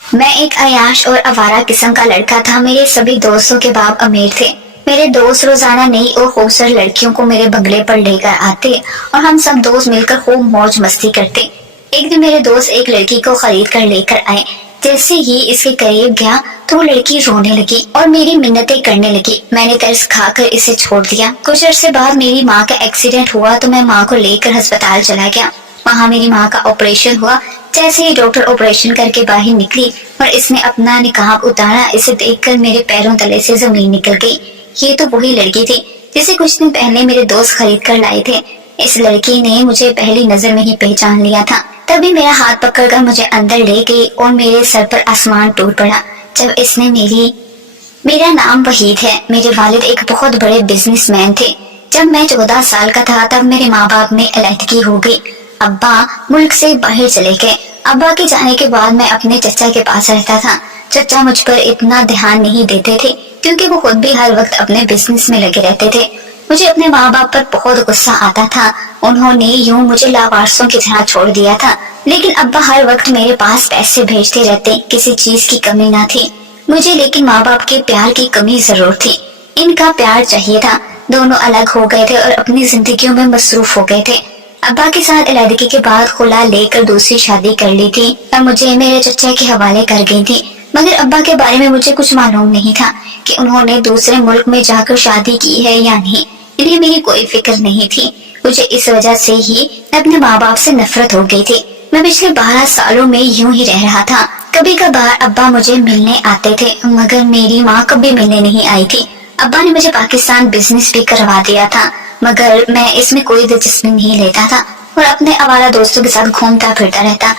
میں ایک عیاش اور آوارہ قسم کا لڑکا تھا۔ میرے سبھی دوستوں کے باپ امیر تھے۔ میرے دوست روزانہ نئی اور خوبصورت لڑکیوں کو میرے بنگلے پر لے کر آتے اور ہم سب دوست مل کر خوب موج مستی کرتے۔ ایک دن میرے دوست ایک لڑکی کو خرید کر لے کر آئے۔ جیسے ہی اس کے قریب گیا تو وہ لڑکی رونے لگی اور میری منتیں کرنے لگی۔ میں نے ترس کھا کر اسے چھوڑ دیا۔ کچھ عرصے بعد میری ماں کا ایکسیڈنٹ ہوا تو میں ماں کو لے کر ہسپتال چلا گیا۔ وہاں میری ماں کا آپریشن ہوا۔ جیسے ہی ڈاکٹر آپریشن کر کے باہر نکلی اور اس نے اپنا نقاب اتارا، اسے دیکھ کر میرے پیروں تلے سے زمین نکل گئی۔ یہ تو وہی لڑکی تھی جسے کچھ دن پہلے میرے دوست خرید کر لائے تھے۔ اس لڑکی نے مجھے پہلی نظر میں ہی پہچان لیا تھا۔ تبھی میرا ہاتھ پکڑ کر مجھے اندر لے گئی اور میرے سر پر آسمان ٹوٹ پڑا جب اس نے میرا نام وحید ہے۔ میرے والد ایک بہت بڑے بزنس مین تھے۔ جب میں 14 سال کا تھا تب میرے ماں باپ میں علیحدگی ہو گئی۔ ابا ملک سے باہر چلے گئے۔ ابا کے جانے کے بعد میں اپنے چچا کے پاس رہتا تھا۔ چچا مجھ پر اتنا دھیان نہیں دیتے تھے کیونکہ وہ خود بھی ہر وقت اپنے بزنس میں لگے رہتے تھے۔ مجھے اپنے ماں باپ پر بہت غصہ آتا تھا۔ انہوں نے یوں مجھے لاوارثوں کی طرح چھوڑ دیا تھا، لیکن ابا ہر وقت میرے پاس پیسے بھیجتے رہتے، کسی چیز کی کمی نہ تھی مجھے، لیکن ماں باپ کے پیار کی کمی ضرور تھی۔ ان کا پیار چاہیے تھا۔ دونوں الگ ہو گئے تھے اور اپنی زندگیوں میں مصروف ہو گئے تھے۔ ابا کے ساتھ علیحدگی کے بعد خلا لے کر دوسری شادی کر لی تھی اور مجھے میرے چچا کے حوالے کر گئی تھی، مگر ابا کے بارے میں مجھے کچھ معلوم نہیں تھا کہ انہوں نے دوسرے ملک میں جا کر شادی کی ہے یا نہیں۔ انہیں میری کوئی فکر نہیں تھی۔ مجھے اس وجہ سے ہی اپنے ماں باپ سے نفرت ہو گئی تھی۔ میں پچھلے 12 سالوں میں یوں ہی رہ رہا تھا۔ کبھی کبھار ابا مجھے ملنے آتے تھے مگر میری ماں کبھی ملنے نہیں آئی تھی۔ ابا نے مجھے پاکستان بزنس بھی کروا دیا تھا مگر میں اس میں کوئی دلچسپی نہیں لیتا تھا اور اپنے آوارہ دوستوں کے ساتھ گھومتا پھرتا رہتا۔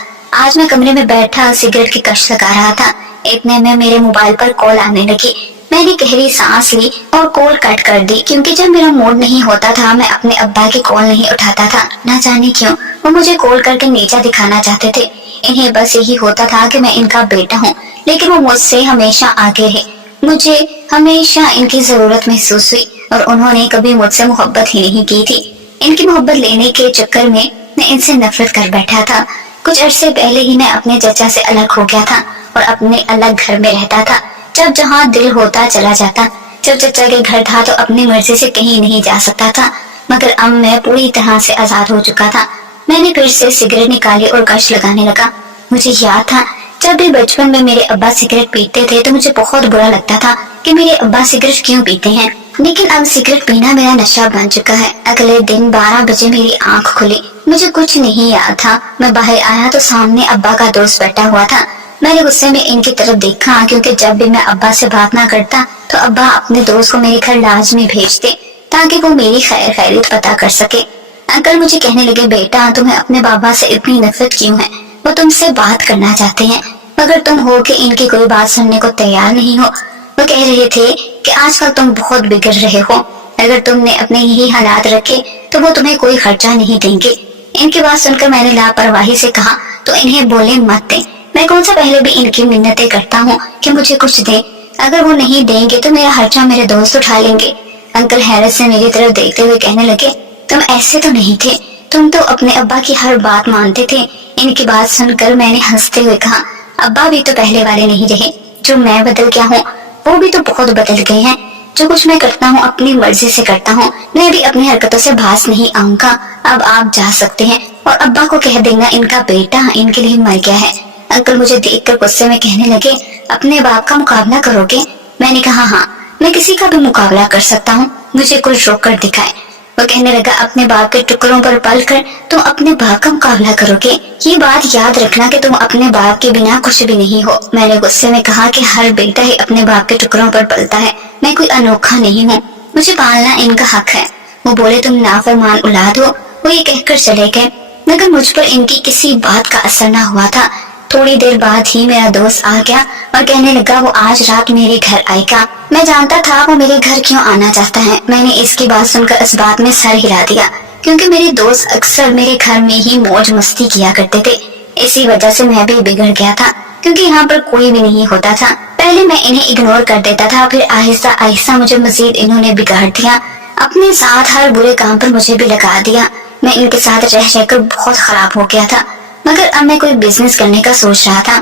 آج میں کمرے میں بیٹھا سگریٹ کی کش لگا رہا تھا، اتنے میں میرے موبائل پر کال آنے لگی۔ میں نے گہری سانس لی اور کال کٹ کر دی کیونکہ جب میرا موڈ نہیں ہوتا تھا میں اپنے ابا کی کال نہیں اٹھاتا تھا۔ نہ جانے کیوں وہ مجھے کال کر کے نیچا دکھانا چاہتے تھے۔ انہیں بس یہی ہوتا تھا کہ میں ان کا بیٹا ہوں، لیکن وہ مجھ سے ہمیشہ آگے ہے۔ مجھے ہمیشہ ان کی ضرورت محسوس ہوئی اور انہوں نے کبھی مجھ سے محبت ہی نہیں کی تھی۔ ان کی محبت لینے کے چکر میں ان سے نفرت کر بیٹھا تھا۔ کچھ عرصے پہلے ہی میں اپنے چچا سے الگ ہو گیا تھا اور اپنے الگ گھر میں رہتا تھا۔ جب جہاں دل ہوتا چلا جاتا۔ جب چچا کے گھر تھا تو اپنی مرضی سے کہیں نہیں جا سکتا تھا، مگر اب میں پوری طرح سے آزاد ہو چکا تھا۔ میں نے پھر سے سگریٹ نکالی اور کش لگانے لگا۔ مجھے یاد تھا جب بھی بچپن میں میرے ابا سگریٹ پیتے تھے تو مجھے بہت برا لگتا تھا کہ میرے ابا سگریٹ کیوں پیتے ہیں، لیکن اب سگریٹ پینا میرا نشہ بن چکا ہے۔ اگلے دن 12 بجے میری آنکھ کھلی۔ مجھے کچھ نہیں یاد تھا۔ میں باہر آیا تو سامنے ابا کا دوست بیٹھا ہوا تھا۔ میں نے غصے میں ان کی طرف دیکھا کیونکہ جب بھی میں ابا سے بات نہ کرتا تو ابا اپنے دوست کو میرے گھر لازمی بھیجتے تاکہ وہ میری خیر خیریت پتا کر سکے۔ انکل مجھے کہنے لگے، بیٹا تمہیں اپنے بابا سے اتنی نفرت کیوں ہے؟ وہ تم سے بات کرنا چاہتے ہیں مگر تم ہو کہ ان کی کوئی بات سننے کو تیار نہیں ہو۔ وہ کہہ رہے تھے کہ آج کل تم بہت بگڑ رہے ہو، اگر تم نے اپنے یہی حالات رکھے تو وہ تمہیں کوئی خرچہ نہیں دیں گے۔ ان کی بات سن کر میں نے لاپرواہی سے کہا، تو انہیں بولے مت دیں، میں کون سا پہلے بھی ان کی منتیں کرتا ہوں کہ مجھے کچھ دیں، اگر وہ نہیں دیں گے تو میرا خرچہ میرے دوست اٹھا لیں گے۔ انکل حیرت سے میری طرف دیکھتے ہوئے کہنے لگے، تم ایسے تو نہیں تھے، تم تو اپنے ابا کی ہر بات مانتے تھے۔ ان کی بات سن کر میں نے ہنستے ہوئے کہا، ابا بھی تو پہلے والے نہیں رہے، جو میں بدل گیا ہوں وہ بھی تو بہت بدل گئے ہیں۔ جو کچھ میں کرتا ہوں اپنی مرضی سے کرتا ہوں، میں بھی اپنی حرکتوں سے باز نہیں آؤں گا۔ اب آپ جا سکتے ہیں اور ابا کو کہہ دینا ان کا بیٹا ان کے لیے مر گیا ہے۔ انکل مجھے دیکھ کر غصے میں کہنے لگے، اپنے باپ کا مقابلہ کرو گے؟ میں نے کہا، ہاں میں کسی کا بھی مقابلہ کر سکتا ہوں، مجھے کچھ روک کر دکھائے۔ وہ کہنے لگا، اپنے باپ کے ٹکڑوں پر پل کر تم اپنے باپ کا مقابلہ کرو گے؟ یہ بات یاد رکھنا کہ تم اپنے باپ کے بنا کچھ بھی نہیں ہو۔ میں نے غصے میں کہا کہ ہر بیٹا ہی اپنے باپ کے ٹکڑوں پر پلتا ہے، میں کوئی انوکھا نہیں ہوں، مجھے پالنا ان کا حق ہے۔ وہ بولے، تم نافرمان اولاد ہو۔ وہ یہ کہہ کر چلے گئے مگر مجھ پر ان کی کسی بات کا اثر نہ ہوا تھا۔ تھوڑی دیر بعد ہی میرا دوست آ گیا اور کہنے لگا وہ آج رات میرے گھر آئے گا۔ میں جانتا تھا وہ میرے گھر کیوں آنا چاہتا ہے۔ میں نے اس کی بات سن کر اس بات میں سر ہلا دیا کیونکہ میرے دوست اکثر میرے گھر میں ہی موج مستی کیا کرتے تھے، اسی وجہ سے میں بھی بگڑ گیا تھا کیونکہ یہاں پر کوئی بھی نہیں ہوتا تھا۔ پہلے میں انہیں اگنور کر دیتا تھا، پھر آہستہ آہستہ مجھے مزید انہوں نے بگاڑ دیا، اپنے ساتھ ہر برے کام پر مجھے بھی لگا دیا۔ میں ان کے ساتھ رہ کر بہت خراب ہو گیا تھا مگر اب میں کوئی بزنس کرنے کا سوچ رہا تھا۔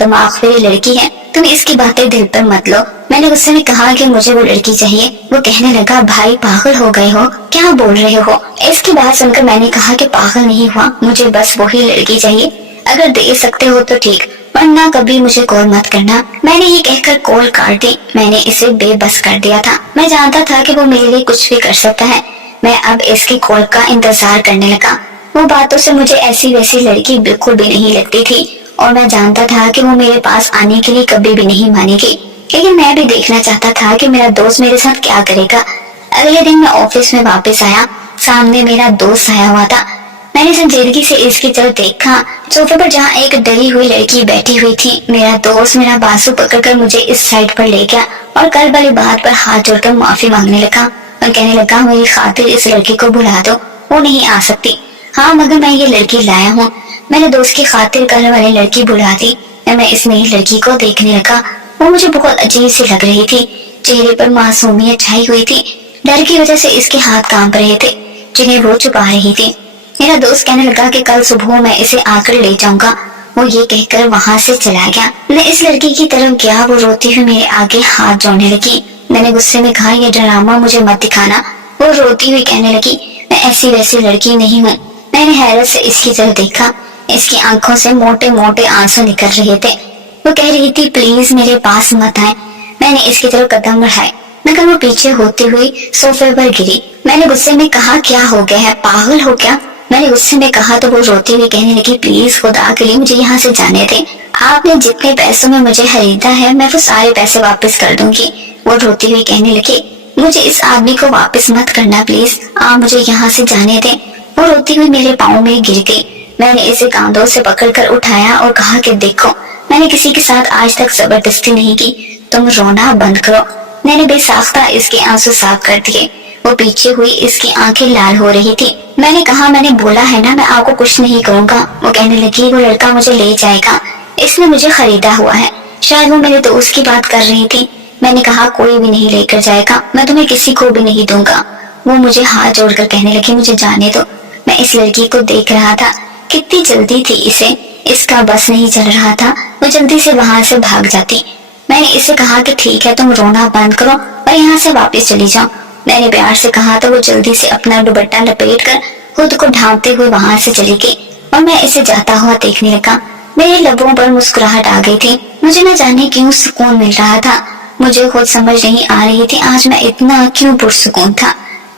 دماغ فری لڑکی ہے، تم اس کی باتیں دل پر مت لو۔ میں نے غصے میں کہا کہ مجھے وہ لڑکی چاہیے۔ وہ کہنے لگا بھائی پاگل ہو گئے ہو، کیا بول رہے ہو؟ اس کی بات سن کر میں نے کہا کہ پاگل نہیں ہوا، مجھے بس وہی لڑکی چاہیے، اگر دے سکتے ہو تو ٹھیک، ورنہ کبھی مجھے کال مت کرنا۔ میں نے یہ کہہ کر کال کاٹ دی۔ میں نے اسے بے بس کر دیا تھا، میں جانتا تھا کہ وہ میرے لیے کچھ بھی کر سکتا ہے۔ میں اب اس کی کال کا انتظار کرنے لگا۔ وہ باتوں سے مجھے ایسی ویسی لڑکی بالکل بھی نہیں لگتی تھی، اور میں جانتا تھا کہ وہ میرے پاس آنے کے لیے کبھی بھی نہیں مانے گی، لیکن میں بھی دیکھنا چاہتا تھا کہ میرا دوست میرے ساتھ کیا کرے گا۔ اگلے دن میں آفس میں واپس آیا، سامنے میرا دوست آیا ہوا تھا۔ میں نے سنجیدگی سے اس کی طرف دیکھا، صوفے پر جہاں ایک ڈری ہوئی لڑکی بیٹھی ہوئی تھی۔ میرا دوست میرا بازو پکڑ کر مجھے اس سائڈ پر لے گیا اور کل والی بات پر ہاتھ جوڑ کر معافی مانگنے لگا اور کہنے لگا میری خاطر اس لڑکی کو بلا دو، وہ نہیں آ سکتی۔ ہاں مگر میں یہ لڑکی لایا ہوں۔ میں نے دوست کی خاطر کل والی لڑکی بلا دی۔ میں اس نئی لڑکی کو دیکھنے لگا، وہ مجھے بہت عجیب سی لگ رہی تھی، چہرے پر معصومیت چھائی ہوئی تھی، ڈر کی وجہ سے اس کے ہاتھ کانپ رہے تھے جنہیں وہ چھپا رہی تھی۔ میرا دوست کہنے لگا کہ کل صبح میں اسے آ کر لے جاؤں گا۔ وہ یہ کہہ کر وہاں سے چلا گیا۔ میں اس لڑکی کی طرف گیا، وہ روتی ہوئی میرے آگے ہاتھ جوڑنے لگی۔ میں نے غصے میں کہا یہ ڈرامہ مجھے مت دکھانا۔ وہ روتی ہوئی کہنے لگی میں ایسی ویسی لڑکی نہیں ہوں۔ میں نے حیرت سے اس کی طرف دیکھا، اس کی آنکھوں سے موٹے موٹے آنسو نکل رہے تھے۔ وہ کہہ رہی تھی پلیز میرے پاس مت آئے۔ میں نے اس کی طرف قدم بڑھائے مگر وہ پیچھے ہوتی ہوئی صوفے پر گری۔ میں نے غصے میں کہا کیا ہو گیا ہے، پاگل ہو کیا؟ میں نے غصے میں کہا تو وہ روتی ہوئی کہنے لگی پلیز خدا کے لیے مجھے یہاں سے جانے دیں، آپ نے جتنے پیسوں میں مجھے خریدا ہے میں وہ سارے پیسے واپس کر دوں گی۔ وہ روتی ہوئی کہنے لگی مجھے اس آدمی کو واپس مت کرنا پلیز، آپ مجھے یہاں سے جانے دیں۔ وہ روتی ہوئی میرے پاؤں میں گر گئی۔ میں نے اسے کاندھوں سے پکڑ کر اٹھایا اور کہا کہ دیکھو میں نے کسی کے ساتھ آج تک زبردستی نہیں کی، تم رونا بند کرو۔ میں نے بے ساختہ اس کے آنسو صاف کر دیے۔ وہ پیچھے ہوئی، اس کی آنکھیں لال ہو رہی تھی۔ میں نے کہا میں نے بولا ہے نا میں آپ کو کچھ نہیں کروں گا۔ وہ کہنے لگی وہ لڑکا مجھے لے جائے گا، اس نے مجھے خریدا ہوا ہے، شاید وہ میرے دوست کی بات کر رہی تھی۔ میں نے کہا کوئی بھی نہیں لے کر جائے گا، میں تمہیں کسی کو بھی نہیں دوں گا۔ وہ مجھے ہاتھ جوڑ کر کہنے لگی مجھے جانے دو۔ میں اس لڑکی کو دیکھ رہا تھا، کتنی جلدی تھی اسے، اس کا بس نہیں چل رہا تھا، وہ جلدی سے وہاں سے بھاگ جاتی۔ میں نے اسے کہا کہ ٹھیک ہے تم رونا بند کرو اور یہاں سے واپس چلی جاؤ۔ میں نے پیار سے کہا تو وہ جلدی سے اپنا دوپٹہ لپیٹ کر خود کو ڈھانپتے ہوئے وہاں سے چلی گئی اور میں اسے جاتا ہوا دیکھنے لگا۔ میرے لبوں پر مسکراہٹ آ گئی تھی، مجھے نہ جانے کیوں سکون مل رہا تھا، مجھے خود سمجھ نہیں آ رہی تھی آج میں اتنا کیوں پرسکون تھا۔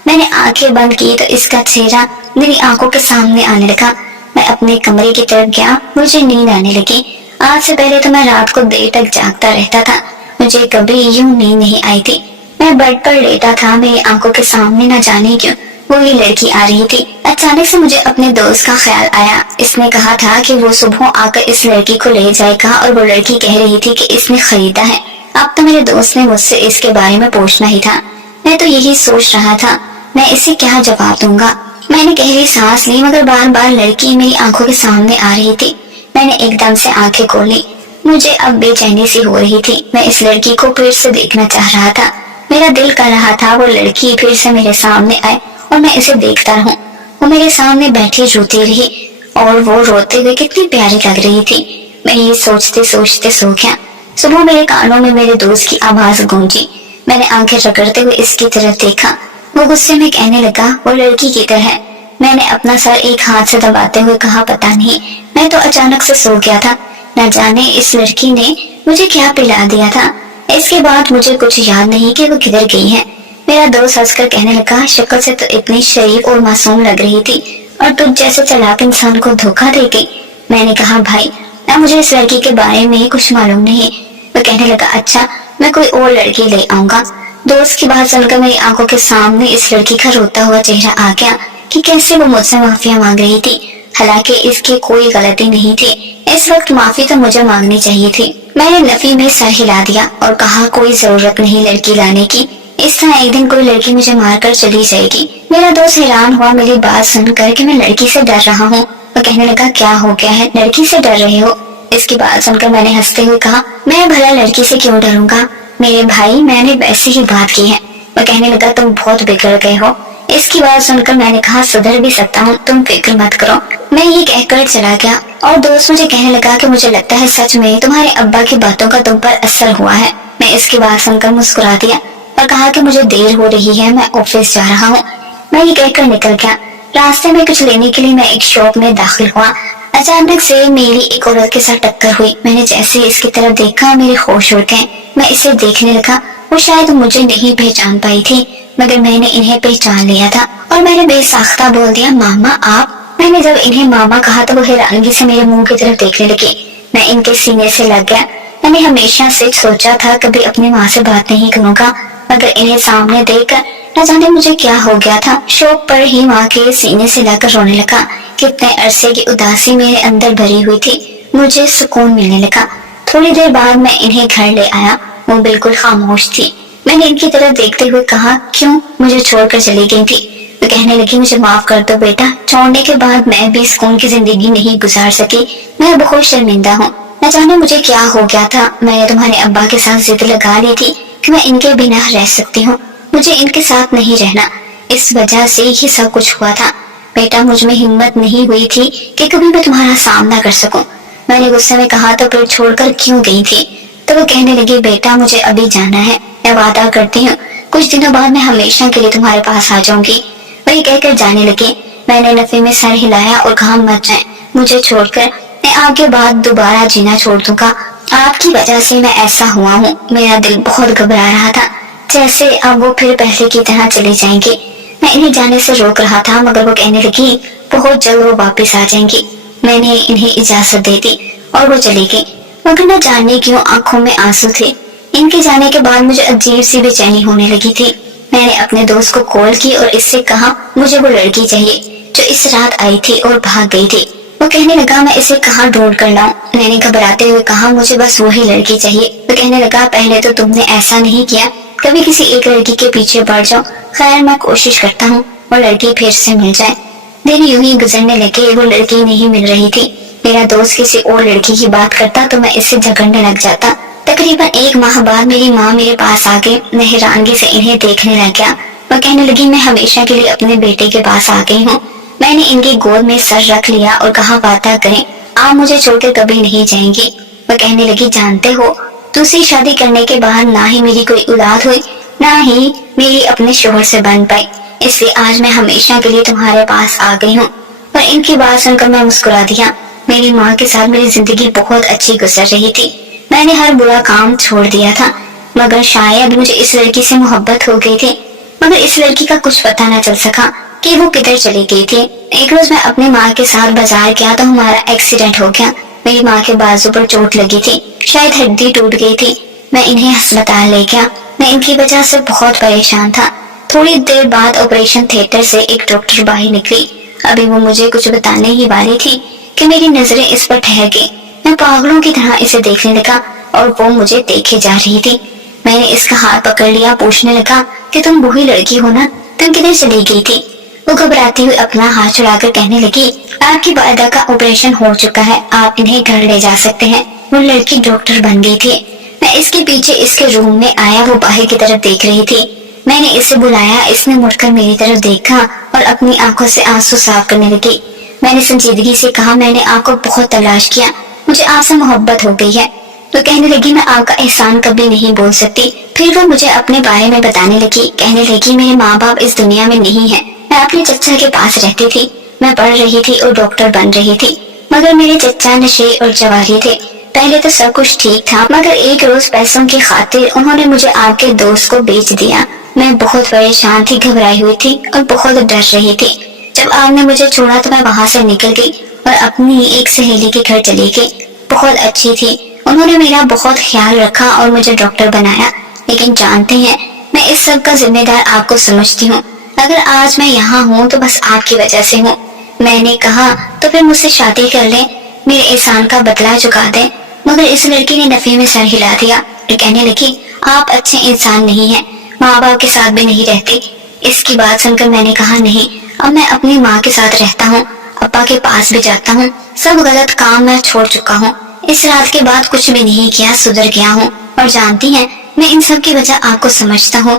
میں نے آنکھیں بند کی تو اس کا چہرہ میری آنکھوں کے سامنے آنے لگا۔ میں اپنے کمرے کی طرف گیا، مجھے نیند آنے لگی۔ آج سے پہلے تو میں رات کو دیر تک جاگتا رہتا تھا، مجھے کبھی یوں نیند نہیں آئی تھی۔ میں بیڈ پر لیٹا تھا، میری آنکھوں کے سامنے نہ جانے کیوں وہی لڑکی آ رہی تھی۔ اچانک سے مجھے اپنے دوست کا خیال آیا، اس نے کہا تھا کہ وہ صبح آ کر اس لڑکی کو لے جائے گا اور وہ لڑکی کہہ رہی تھی کہ اس نے خریدا ہے۔ اب تو میرے دوست نے مجھ سے اس کے بارے میں پوچھنا ہی تھا۔ میں تو یہی سوچ رہا تھا میں اسے کیا جواب دوں گا۔ میں نے گہری سانس لی مگر بار بار لڑکی میری آنکھوں کے سامنے آ رہی تھی۔ میں نے ایک دم سے آنکھیں کھولی، مجھے اب بے چینی سی ہو رہی تھی۔ میں اس لڑکی کو پھر سے دیکھنا چاہ رہا تھا، میرا دل کر رہا تھا وہ لڑکی پھر سے میرے سامنے آئے اور میں اسے دیکھتا رہوں۔ وہ میرے سامنے بیٹھی روتی رہی اور وہ روتے ہوئے کتنی پیاری لگ رہی تھی۔ میں یہ سوچتے سوچتے سو گیا۔ صبح میرے کانوں میں میرے دوست کی آواز گونجی۔ میں نے آنکھیں رگڑتے ہوئے اس کی طرف دیکھا، وہ غصے میں کہنے لگا وہ لڑکی کی طرح ہے۔ میں نے اپنا سر ایک ہاتھ سے دباتے ہوئے کہا پتہ نہیں، میں تو اچانک سے سو گیا تھا، نہ جانے اس لڑکی نے مجھے کیا پلا دیا تھا۔ اس کے بعد مجھے کچھ یاد نہیں کہ وہ کدھر گئی ہے۔ میرا دوست ہنس کر کہنے لگا شکل سے تو اتنی شریف اور معصوم لگ رہی تھی اور تجھ جیسے چلاک انسان کو دھوکہ دے گئی۔ میں نے کہا بھائی نہ مجھے اس لڑکی کے بارے میں کچھ معلوم نہیں۔ وہ کہنے لگا اچھا میں کوئی اور لڑکی لے آؤں گا۔ دوست کی بات سن کر میری آنکھوں کے سامنے اس لڑکی کا روتا ہوا چہرہ آ گیا کہ کیسے وہ مجھ سے معافیا مانگ رہی تھی، حالانکہ اس کی کوئی غلطی نہیں تھی۔ اس وقت معافی تو مجھے مانگنی چاہیے تھی۔ میں نے نفی میں سر ہلا دیا اور کہا کوئی ضرورت نہیں لڑکی لانے کی، اس طرح ایک دن کوئی لڑکی مجھے مار کر چلی جائے گی۔ میرا دوست حیران ہوا میری بات سن کر کہ میں لڑکی سے ڈر رہا ہوں۔ وہ کہنے لگا کیا ہو گیا ہے، لڑکی سے ڈر رہے ہو؟ اس کی بات سن کر میں نے ہنستے ہوئے کہا میں بھلا لڑکی سے کیوں ڈروں گا میرے بھائی، میں نے ویسے ہی بات کی ہے۔ وہ کہنے لگا تم بہت بگڑ گئے ہو، اس کی بات سن کر میں نے کہا سدھر بھی سکتا ہوں، تم فکر مت کرو۔ میں یہ کہہ کر چلا گیا اور دوست مجھے کہنے لگا کہ مجھے لگتا ہے سچ میں تمہارے ابا کی باتوں کا تم پر اثر ہوا ہے۔ میں اس کی بات سن کر مسکرا دیا اور کہا کہ مجھے دیر ہو رہی ہے، میں آفس جا رہا ہوں۔ میں یہ کہہ کر نکل گیا۔ راستے میں کچھ لینے کے لیے میں ایک شاپ میں داخل ہوا۔ اچانک سے میری ایک عورت کے ساتھ ٹکر ہوئی۔ میں نے جیسے اس کی طرف دیکھا میرے ہوش اڑ گئے۔ میں اسے دیکھنے لگا۔ وہ شاید مجھے نہیں پہچان پائی تھی مگر میں نے انہیں پہچان لیا تھا اور میں نے بے ساختہ بول دیا ماما آپ۔ میں نے جب انہیں ماما کہا تو وہ حیرانگی سے میرے منہ کی طرف دیکھنے لگی۔ میں ان کے سینے سے لگ گیا۔ میں نے ہمیشہ سے سوچا تھا کبھی اپنی ماں سے بات نہیں کروں گا مگر انہیں سامنے دیکھ کر نہ جانے مجھے کیا ہو گیا تھا۔ شوق پر ہی ماں کے سینے سے لگ کر رونے لگا۔ کتنے عرصے کی اداسی میرے اندر بھری ہوئی تھی، مجھے سکون ملنے لگا۔ تھوڑی دیر بعد میں انہیں گھر لے آیا۔ وہ بالکل خاموش تھی۔ میں نے ان کی طرف دیکھتے ہوئے کہا کیوں مجھے چھوڑ کر چلی گئی تھی؟ وہ کہنے لگی مجھے معاف کر دو بیٹا، چھوڑنے کے بعد میں بھی سکون کی زندگی نہیں گزار سکی، میں بہت شرمندہ ہوں۔ نہ جانے مجھے کیا ہو گیا تھا، میں نے تمہارے ابا کے ساتھ ضد لگا لی تھی کہ میں ان کے بنا رہ سکتی ہوں، مجھے ان کے ساتھ نہیں رہنا، اس وجہ سے ہی سب کچھ ہوا تھا۔ بیٹا مجھ میں ہمت نہیں ہوئی تھی کہ کبھی میں تمہارا سامنا کر سکوں۔ میں نے غصے میں کہا تو پھر چھوڑ کر کیوں گئی تھی؟ تو وہ کہنے لگی بیٹا مجھے ابھی جانا ہے، میں وعدہ کرتی ہوں کچھ دنوں بعد میں ہمیشہ کے لیے تمہارے پاس آ جاؤں گی۔ وہی کہہ کر جانے لگی۔ میں نے نفی میں سر ہلایا اور کہا مت جائیں مجھے چھوڑ کر، میں آگے بعد دوبارہ جینا چھوڑ دوں گا، آپ کی وجہ سے میں ایسا ہوا ہوں۔ میرا دل بہت گھبرا رہا تھا جیسے اب وہ پھر پہلے کی طرح چلی جائیں گی۔ میں انہیں جانے سے روک رہا تھا مگر وہ کہنے لگی بہت جلد وہ واپس آ جائیں گی۔ میں نے انہیں اجازت دے دی اور وہ چلی گئی مگر نہ جاننے کیوں آنکھوں میں آنسو تھے۔ ان کے جانے کے بعد مجھے عجیب سی بے چینی ہونے لگی تھی۔ میں نے اپنے دوست کو کال کی اور اس سے کہا مجھے وہ لڑکی چاہیے جو اس رات آئی تھی اور بھاگ گئی تھی۔ وہ کہنے لگا میں اسے کہاں ڈھونڈ کر لاؤں؟ میں نے گھبراتے ہوئے کہا مجھے بس وہی لڑکی چاہیے۔ وہ کہنے لگا پہلے تو تم نے ایسا نہیں کیا، کبھی کسی ایک لڑکی کے پیچھے پڑ جاؤ، خیر میں کوشش کرتا ہوں وہ لڑکی پھر سے مل جائے۔ دن یوں ہی گزرنے لگے، وہ لڑکی نہیں مل رہی تھی۔ میرا دوست کسی اور لڑکی کی بات کرتا تو میں اس سے جھگڑنے لگ جاتا۔ تقریباً 1 ماہ بعد میری ماں میرے پاس آ گئی۔ میں حیرانگی سے انہیں دیکھنے لگ گیا۔ وہ کہنے لگی میں ہمیشہ کے لیے اپنے بیٹے کے پاس آ گئی ہوں۔ میں نے ان کی گود میں سر رکھ لیا اور کہا وعدہ کریں آپ مجھے چھوڑ کر کبھی نہیں جائیں گی۔ وہ کہنے لگی جانتے ہو دوسری شادی کرنے کے بعد نہ ہی میری کوئی اولاد ہوئی نہ ہی میری اپنے شوہر سے بن پائی، اس لیے آج میں ہمیشہ کے لیے تمہارے پاس آ گئی ہوں۔ اور ان کی بات سن کر میں مسکرا دیا۔ میری ماں کے ساتھ میری زندگی بہت اچھی گزر رہی تھی، میں نے ہر برا کام چھوڑ دیا تھا مگر شاید مجھے اس لڑکی سے محبت ہو گئی تھی، مگر اس لڑکی کا کچھ پتہ نہ چل سکا کہ وہ کدھر چلی گئی تھی۔ ایک روز میں اپنی ماں کے ساتھ بازار گیا تو ہمارا ایکسیڈنٹ ہو گیا۔ میری ماں کے بازو پر چوٹ لگی تھی، شاید ہڈی ٹوٹ گئی تھی۔ میں انہیں ہسپتال لے گیا۔ میں ان کی وجہ سے بہت پریشان تھا۔ تھوڑی دیر بعد آپریشن تھیٹر سے ایک ڈاکٹر باہر نکلی۔ ابھی وہ مجھے کچھ بتانے ہی والی تھی کہ میری نظریں اس پر ٹھہر گئی۔ میں پاگلوں کی طرح اسے دیکھنے لگا اور وہ مجھے دیکھے جا رہی تھی۔ میں نے اس کا ہاتھ پکڑ لیا، پوچھنے لگا کہ تم وہی لڑکی ہو نا، تم کدھر چلی گئی تھی؟ وہ گھبراتی ہوئی اپنا ہاتھ چھڑا کر کہنے لگی آپ کی والدہ کا آپریشن ہو چکا ہے، آپ انہیں گھر لے جا سکتے ہیں۔ وہ لڑکی ڈاکٹر بن گئی تھی۔ میں اس کے پیچھے اس کے روم میں آیا، وہ باہر کی طرف دیکھ رہی تھی۔ میں نے اسے بلایا، اس نے مڑ کر میری طرف دیکھا اور اپنی آنکھوں سے آنسو صاف کرنے لگی۔ میں نے سنجیدگی سے کہا میں نے آپ کو بہت تلاش کیا، مجھے آپ سے محبت ہو گئی ہے۔ تو کہنے لگی میں آپ کا احسان کبھی نہیں بول سکتی۔ پھر وہ مجھے اپنے بارے میں بتانے لگی، کہنے لگی میرے ماں باپ اس دنیا میں نہیں ہیں، میں اپنے چچا کے پاس رہتی تھی، میں پڑھ رہی تھی اور ڈاکٹر بن رہی تھی، مگر میرے چچا نشے اور جواری تھے۔ پہلے تو سب کچھ ٹھیک تھا مگر ایک روز پیسوں کی خاطر انہوں نے مجھے آپ کے دوست کو بیچ دیا۔ میں بہت پریشان تھی، گھبرائی ہوئی تھی اور بہت ڈر رہی تھی۔ جب آپ نے مجھے چھوڑا تو میں وہاں سے نکل گئی اور اپنی ایک سہیلی کے گھر چلی گئی، بہت اچھی تھی، انہوں نے میرا بہت خیال رکھا اور مجھے ڈاکٹر بنایا۔ لیکن جانتے ہیں میں اس سب کا ذمہ دار آپ کو سمجھتی ہوں، اگر آج میں یہاں ہوں تو بس آپ کی وجہ سے ہوں۔ میں نے کہا تو پھر مجھ سے شادی کر لیں، میرے احسان کا بدلہ چکا دیں، مگر اس لڑکی نے نفی میں سر ہلا دیا اور کہنے لگی آپ اچھے انسان نہیں ہیں، ماں باپ کے ساتھ بھی نہیں رہتے۔ اس کی بات سن کر میں نے کہا نہیں، اب میں اپنی ماں کے ساتھ رہتا ہوں، ابا کے پاس بھی جاتا ہوں، سب غلط کام میں چھوڑ چکا ہوں، اس رات کے بعد کچھ بھی نہیں کیا، سدھر گیا ہوں۔ اور جانتی ہیں میں ان سب کی وجہ آپ کو سمجھتا ہوں،